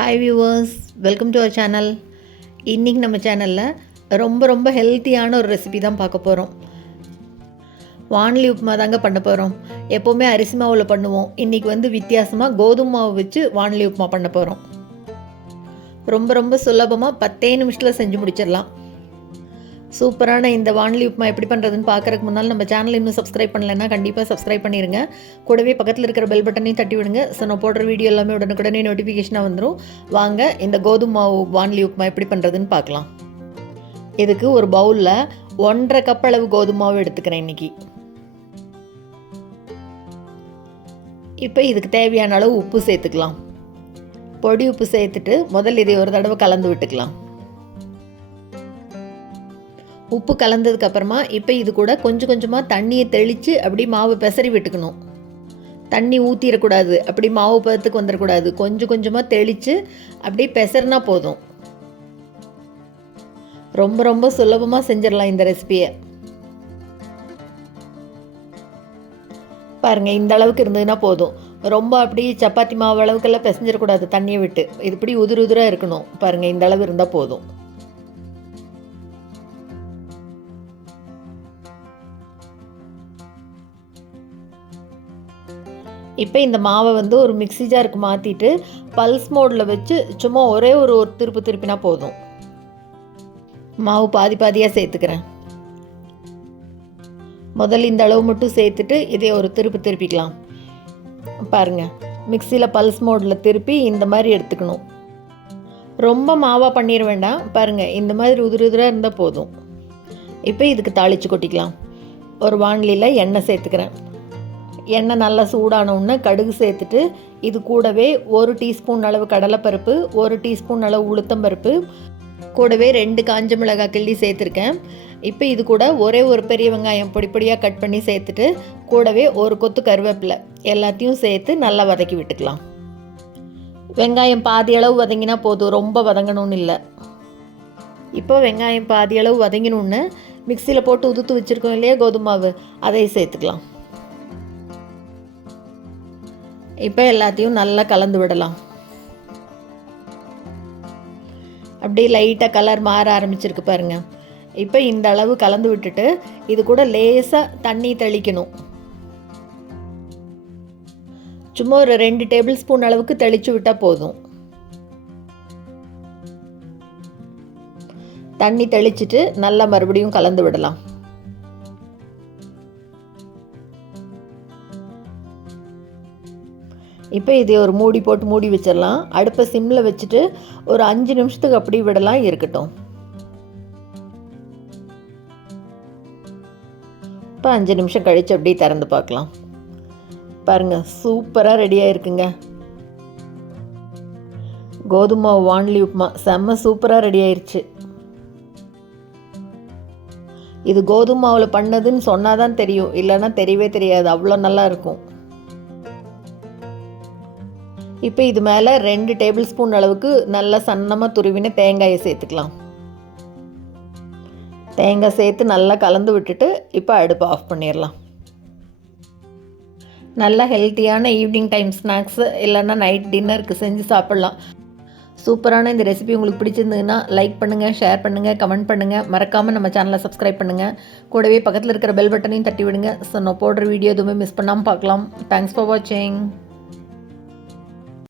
Hi viewers, welcome to our channel. இன்றைக்கி நம்ம சேனலில் ரொம்ப ஹெல்த்தியான ஒரு ரெசிபி தான் பார்க்க போகிறோம். வானலி உப்புமா தாங்க பண்ண போகிறோம். எப்போவுமே அரிசி மாவில் பண்ணுவோம். இன்றைக்கி வித்தியாசமாக கோதுமை மாவு வச்சு வானலி உப்புமா பண்ண போகிறோம். ரொம்ப சுலபமாக 10 நிமிஷத்தில் செஞ்சு முடிச்சிடலாம். சூப்பரான இந்த வானலி உப்புமா எப்படி பண்ணுறதுன்னு பார்க்குறதுக்கு முன்னால் நம்ம சேனல் இன்னும் சப்ஸ்கிரைப் பண்ணலைன்னா கண்டிப்பாக சப்ஸ்கிரைப் பண்ணிடுங்க. கூடவே பக்கத்தில் இருக்கிற பெல் பட்டனையும் தட்டி விடுங்க. ஸோ நான் போடுற வீடியோ எல்லாமே உடனுக்குடனே நோட்டிஃபிகேஷனாக வந்துடும். வாங்க இந்த கோதுமை மாவு வானலி உப்புமா எப்படி பண்ணுறதுன்னு பார்க்கலாம். இதுக்கு ஒரு பவுலில் 1.5 கப் அளவு கோதுமை மாவு எடுத்துக்கிறேன் இன்றைக்கி. இப்போ இதுக்கு தேவையான அளவு உப்பு சேர்த்துக்கலாம். பொடி உப்பு சேர்த்துட்டு முதல்ல இதை ஒரு தடவை கலந்து விட்டுக்கலாம். உப்பு கலந்ததுக்கப்புறமா இப்போ இது கூட கொஞ்சமாக தண்ணியை தெளித்து அப்படி மாவு பெசரி விட்டுக்கணும். தண்ணி ஊற்றிடக்கூடாது, அப்படி மாவு பதத்துக்கு வந்துடக்கூடாது. கொஞ்சமாக தெளித்து அப்படி பெசரினா போதும். ரொம்ப சுலபமாக செஞ்சிடலாம் இந்த ரெசிபியை. பாருங்கள், இந்த அளவுக்கு இருந்ததுன்னா போதும். ரொம்ப அப்படி சப்பாத்தி மாவு அளவுக்கெல்லாம் பிசைஞ்சிடக்கூடாது தண்ணியை விட்டு. இது இப்படி உதிராக இருக்கணும். பாருங்கள், இந்த அளவு இருந்தால் போதும். இப்போ இந்த மாவை ஒரு மிக்ஸி ஜாருக்கு மாற்றிட்டு பல்ஸ் மோடில் வச்சு சும்மா ஒரே ஒரு திருப்பினா போதும். மாவு பாதியாக சேர்த்துக்கிறேன். முதல்ல இந்த அளவு மட்டும் சேர்த்துட்டு இதை ஒரு திருப்பிக்கலாம். பாருங்கள், மிக்ஸியில் பல்ஸ் மோடில் திருப்பி இந்த மாதிரி எடுத்துக்கணும். ரொம்ப மாவாக பண்ணிட வேண்டாம். பாருங்கள், இந்த மாதிரி உதிராக இருந்தால் போதும். இப்போ இதுக்கு தாளித்து கொட்டிக்கலாம். ஒரு வாணலியில் எண்ணெய் சேர்த்துக்கிறேன். எண்ணெய் நல்லா சூடானோன்னு கடுகு சேர்த்துட்டு இது கூடவே 1 டீஸ்பூன் அளவு கடலைப்பருப்பு, 1 டீஸ்பூன் அளவு உளுத்தம்பருப்பு, கூடவே 2 காஞ்ச மிளகாய் கிள்ளி சேர்த்துருக்கேன். இப்போ இது கூட ஒரே ஒரு பெரிய வெங்காயம் பொடியாக கட் பண்ணி சேர்த்துட்டு கூடவே ஒரு கொத்து கருவேப்பிலை எல்லாத்தையும் சேர்த்து நல்லா வதக்கி விட்டுக்கலாம். வெங்காயம் பாதி அளவு வதங்கினா போதும், ரொம்ப வதங்கணும்னு இல்லை. இப்போ வெங்காயம் பாதி அளவு வதங்கினோன்னு மிக்சியில் போட்டு உதுத்து வச்சுருக்கோம் இல்லையா கோதுமை மாவு, அதை சேர்த்துக்கலாம். இப்போ எல்லாத்தையும் நல்லா கலந்து விடலாம். அப்படியே லைட்டாக கலர் மாற ஆரம்பிச்சிருக்கு பாருங்கள். இப்போ இந்த அளவு கலந்து விட்டுட்டு இது கூட லேசாக தண்ணி தெளிக்கணும். சும்மா ஒரு 2 டேபிள் ஸ்பூன் அளவுக்கு தெளித்து விட்டால் போதும். தண்ணி தெளிச்சிட்டு நல்லா மறுபடியும் கலந்து விடலாம். இப்போ இதை ஒரு மூடி போட்டு மூடி வச்சிடலாம். அடுப்பை சிம்மில் வச்சுட்டு ஒரு 5 நிமிஷத்துக்கு அப்படி விடலாம், இருக்கட்டும். இப்போ 5 நிமிஷம் கழித்து அப்படியே திறந்து பார்க்கலாம். பாருங்கள், சூப்பராக ரெடியாக இருக்குங்க. கோதுமை வானலி உப்புமா செம்ம சூப்பராக ரெடி ஆயிடுச்சு. இது கோதுமை மாவில் பண்ணதுன்னு சொன்னால் தான் தெரியும், இல்லைன்னா தெரியவே தெரியாது. அவ்வளோ நல்லா இருக்கும். இப்போ இது மேலே 2 டேபிள் ஸ்பூன் அளவுக்கு நல்லா சன்னமாக துருவின தேங்காயை சேர்த்துக்கலாம். தேங்காய் சேர்த்து நல்லா கலந்து விட்டுட்டு இப்போ அடுப்பை ஆஃப் பண்ணிடலாம். நல்லா ஹெல்த்தியான ஈவினிங் டைம் ஸ்நாக்ஸு இல்லைன்னா நைட் டின்னருக்கு செஞ்சு சாப்பிட்லாம். சூப்பரான இந்த ரெசிபி உங்களுக்கு பிடிச்சிருந்ததுன்னா லைக் பண்ணுங்கள், ஷேர் பண்ணுங்கள், கமெண்ட் பண்ணுங்கள். மறக்காமல் நம்ம சேனலை சப்ஸ்கிரைப் பண்ணுங்கள். கூடவே பக்கத்தில் இருக்கிற பெல் பட்டனையும் தட்டி விடுங்க. ஸோ நான் போடுற வீடியோ எதுவுமே மிஸ் பண்ணாமல் பார்க்கலாம். தேங்க்ஸ் ஃபார் வாட்சிங்.